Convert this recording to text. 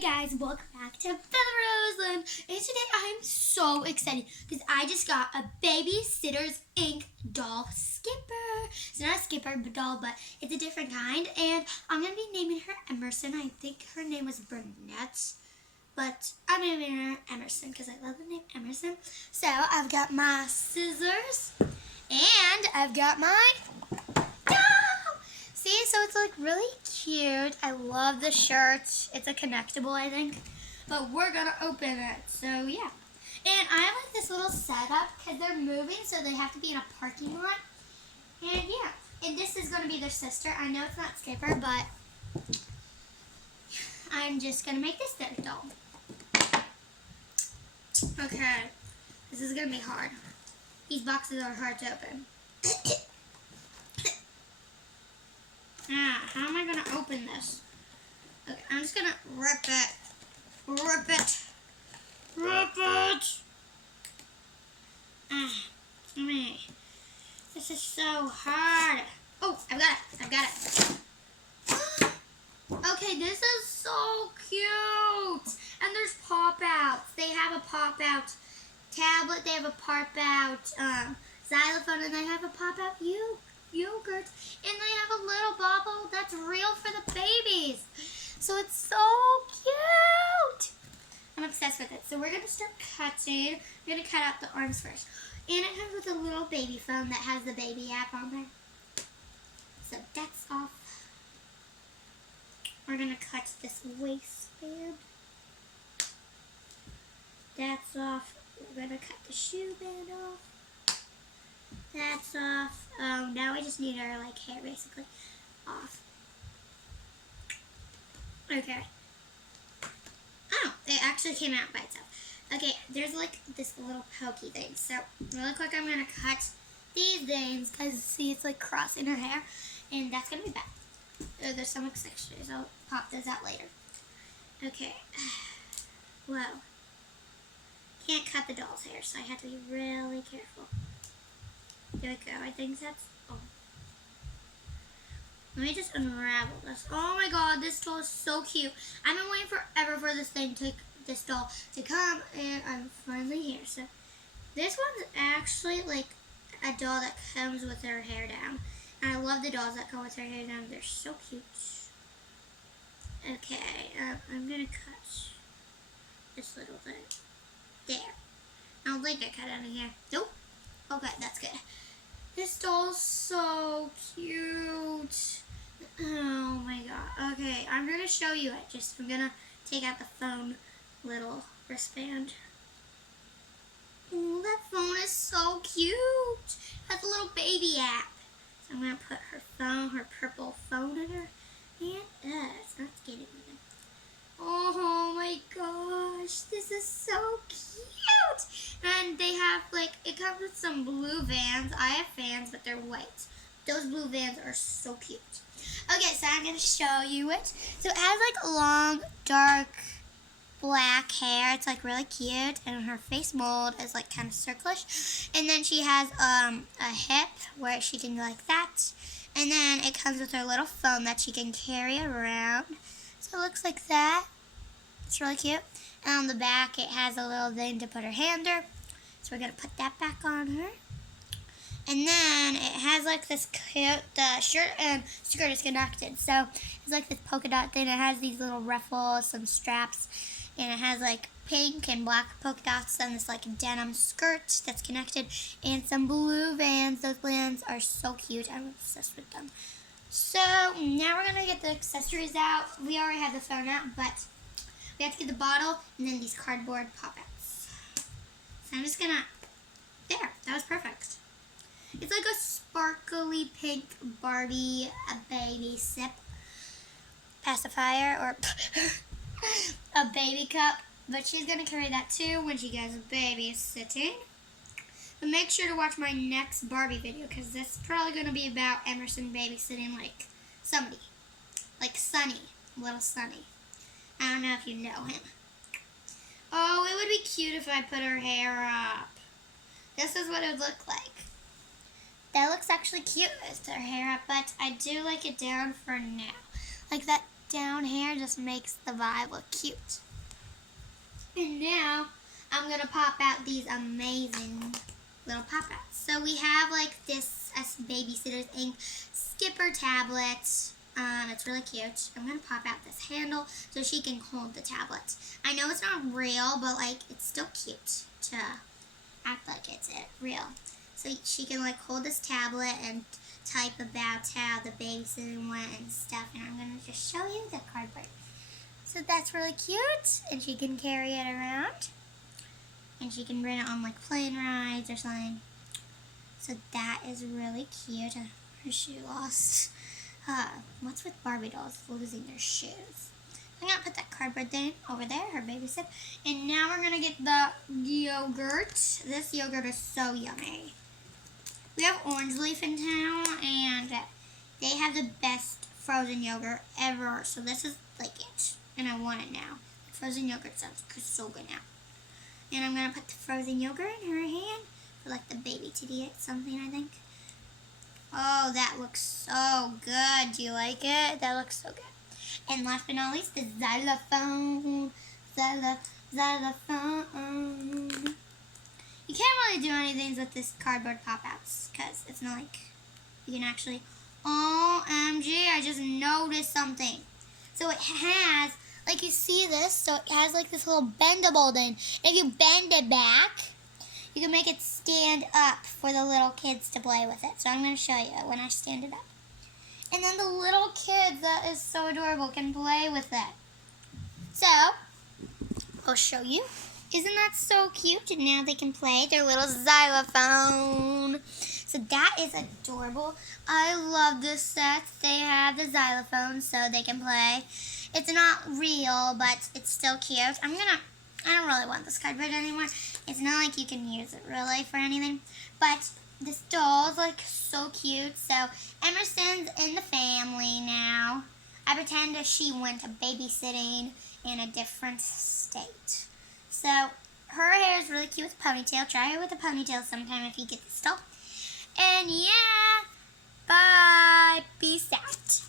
Guys, welcome back to Bella Roseland. And today I'm so excited because I just got a Babysitter's Inc. doll Skipper. It's not a Skipper doll, but it's a different kind. And I'm going to be naming her Emerson. I think her name was Burnett. But I'm naming her Emerson because I love the name Emerson. So I've got my scissors and I've got my doll. See, so it's like really cute. I love the shirt. It's a connectable, I think. But we're going to open it. So, yeah. And I have like this little setup because they're moving, so they have to be in a parking lot. And, yeah. And this is going to be their sister. I know it's not Skipper, but I'm just going to make this their doll. Okay. This is going to be hard. These boxes are hard to open. How am I going to open this? Okay, I'm just going to rip it. Rip it. Rip it. Me. This is so hard. Oh, I've got it. I've got it. Okay, this is so cute. And there's pop-outs. They have a pop-out tablet. They have a pop-out xylophone. And they have a pop-out yogurt, and they have a little bobble that's real for the babies. So it's so cute. I'm obsessed with it. So we're going to start cutting. We're going to cut out the arms first. And it comes with a little baby phone that has the baby app on there. So that's off. We're going to cut this waistband. That's off. We're going to cut the shoe band off. That's off. Now we just need our hair basically off. Okay. Oh, it actually came out by itself. Okay, there's this little pokey thing. So really quick, I'm gonna cut these things because see, it's crossing her hair, and that's gonna be bad. There's some accessories. I'll pop those out later. Okay. Whoa. Can't cut the doll's hair, so I have to be really careful. There we go. I think that's all. Let me just unravel this. Oh my god, this doll is so cute. I've been waiting forever for this doll to come, and I'm finally here. So this one's actually a doll that comes with her hair down. And I love the dolls that come with her hair down. They're so cute. Okay, I'm gonna cut this little thing. There. I don't think I cut any hair. Nope. Okay, that's good. This doll's so cute. Oh my god. Okay, I'm going to show you it. I'm going to take out the phone little wristband. Oh, that phone is so cute. It has a little baby app. So I'm going to put her purple phone in her hand. It's not getting in there. Oh my gosh, this is so cute. And they have it comes with some blue Vans. I have Vans, but they're white. Those blue Vans are so cute. Okay, so I'm going to show you it. So it has long, dark, black hair. It's really cute. And her face mold is kind of circlish. And then she has a hip where she can go like that. And then it comes with her little phone that she can carry around. So it looks like that. It's really cute. And on the back, it has a little thing to put her hand there. So we're going to put that back on her. And then it has this cute, the shirt and skirt is connected. So it's this polka dot thing. It has these little ruffles, some straps. And it has pink and black polka dots and this denim skirt that's connected. And some blue Vans. Those Vans are so cute. I'm obsessed with them. So now we're going to get the accessories out. We already have the phone out, but we have to get the bottle and then these cardboard pop-outs. So I'm just going to, there, that was perfect. It's a sparkly pink Barbie, a baby sip pacifier or a baby cup. But she's going to carry that too when she goes babysitting. But make sure to watch my next Barbie video because this is probably going to be about Emerson babysitting somebody. Sunny. Little Sunny. I don't know if you know him. Oh, it would be cute if I put her hair up. This is what it would look like. That looks actually cute with her hair up, but I do like it down for now. That down hair just makes the vibe look cute. And now I'm going to pop out these amazing little pop-outs. So we have like this as Babysitter's Ink Skipper tablet. It's really cute. I'm going to pop out this handle so she can hold the tablet. I know it's not real, but like it's still cute to act like it's real. So she can like hold this tablet and type about how the babysitting went and stuff. And I'm going to just show you the cardboard. So that's really cute. And she can carry it around. And she can bring it on like plane rides or something. So that is really cute. Her shoe lost. What's with Barbie dolls losing their shoes? I'm going to put that cardboard thing over there, her babysit. And now we're going to get the yogurt. This yogurt is so yummy. We have Orange Leaf in town, and they have the best frozen yogurt ever. So this is like it. And I want it now. The frozen yogurt sounds so good now. And I'm going to put the frozen yogurt in her hand for like the baby to eat something, I think. Oh, that looks so good. Do you like it? That looks so good. And last but not least, the xylophone. Xylophone. You can't really do anything with this cardboard pop-outs because it's not like you can actually... OMG, I just noticed something. So it has, like you see this, so it has like this little bendable thing. If you bend it back, you can make it stand up for the little kids to play with it. So I'm going to show you when I stand it up. And then the little kids, that is so adorable, can play with it. So, I'll show you. Isn't that so cute? And now they can play their little xylophone. So that is adorable. I love this set. They have the xylophone so they can play. It's not real, but it's still cute. I don't really want this cardboard anymore. It's not like you can use it really for anything. But this doll is like so cute. So Emerson's in the family now. I pretend that she went to babysitting in a different state. So her hair is really cute with a ponytail. Try her with a ponytail sometime if you get this doll. And yeah, bye. Peace out.